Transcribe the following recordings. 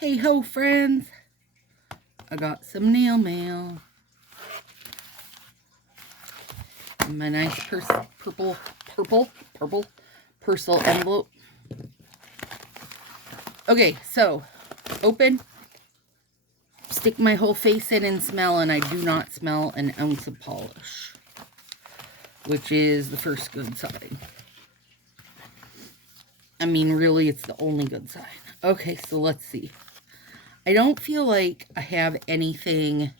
Hey ho, friends. I got some nail mail. In my nice purple Purcell envelope. Okay, so open, stick my whole face in and smell, and I do not smell an ounce of polish, which is the first good sign. I mean, really, it's the only good sign. Okay, so let's see. I don't feel like I have anything.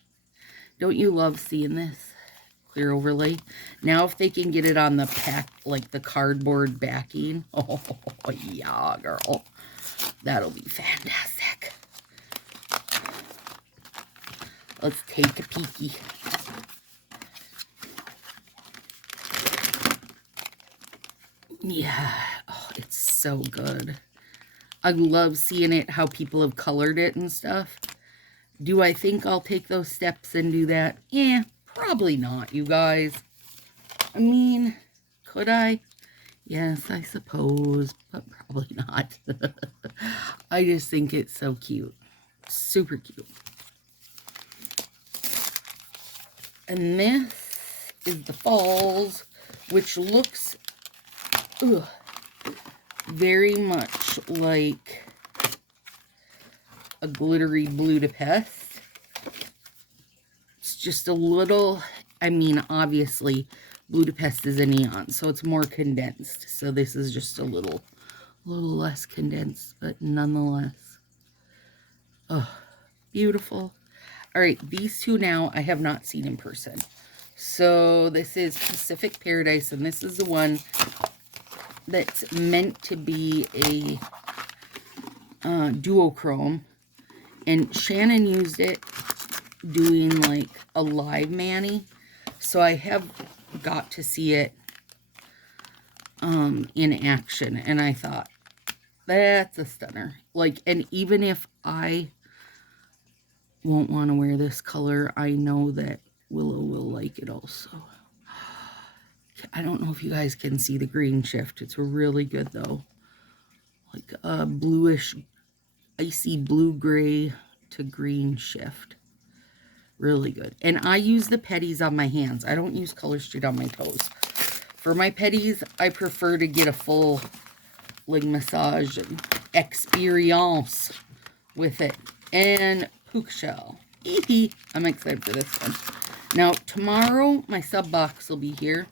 Don't you love seeing this? Clear overlay. Now if they can get it on the pack, like the cardboard backing. Oh, yeah, girl. That'll be fantastic. Let's take a peeky. Yeah. Oh, it's so good. I love seeing it, how people have colored it and stuff. Do I think I'll take those steps and do that? Yeah, probably not, you guys. I mean, could I? Yes, I suppose, but probably not. I just think it's so cute. Super cute. And this is the Falls, which looks very much like a glittery Budapest. It's just a little, I mean, obviously, Budapest is a neon, so it's more condensed. So this is just a little less condensed, but nonetheless. Oh, beautiful. All right, these two now I have not seen in person. So this is Pacific Paradise, and this is the one that's meant to be a duochrome. And Shannon used it doing like a live mani. So I have got to see it in action, and I thought, that's a stunner. Like, and even if I won't want to wear this color, I know that Willow will like it also. I don't know if you guys can see the green shift. It's really good though. Like a bluish, icy blue-gray to green shift. Really good. And I use the petties on my hands. I don't use Color Street on my toes. For my petties, I prefer to get a full like massage and experience with it. And Puka Shell. I'm excited for this one. Now, tomorrow, my sub box will be here.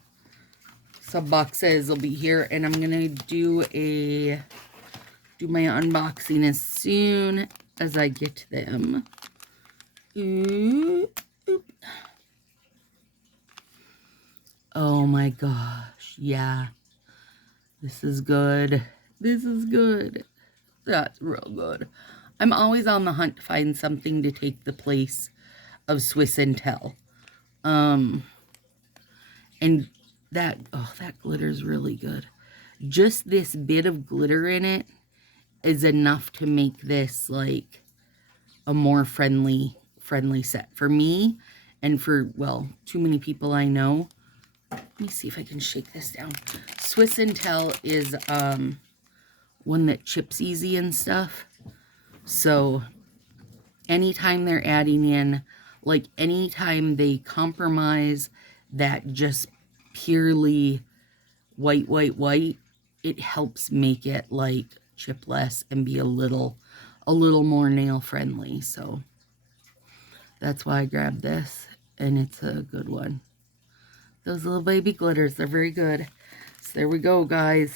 Sub boxes will be here, and I'm going to do my unboxing as soon as I get them. Oop. Oh my gosh, yeah. This is good. This is good. That's real good. I'm always on the hunt to find something to take the place of Swiss and Tell. And that glitter is really good. Just this bit of glitter in it is enough to make this like a more friendly set for me and for, well, too many people I know. Let me see if I can shake this down. Swiss and Tell is one that chips easy and stuff. So anytime they're adding in, like anytime they compromise that just purely white, it helps make it like chip less and be a little more nail friendly. So that's why I grabbed this, and it's a good one. Those little baby glitters, they're very good. So there we go, guys.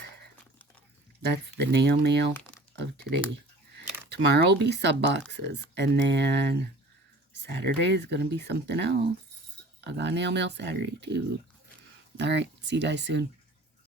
That's the nail mail of today. Tomorrow will be sub boxes, and then Saturday is going to be something else. I got nail mail Saturday too. All right, see you guys soon.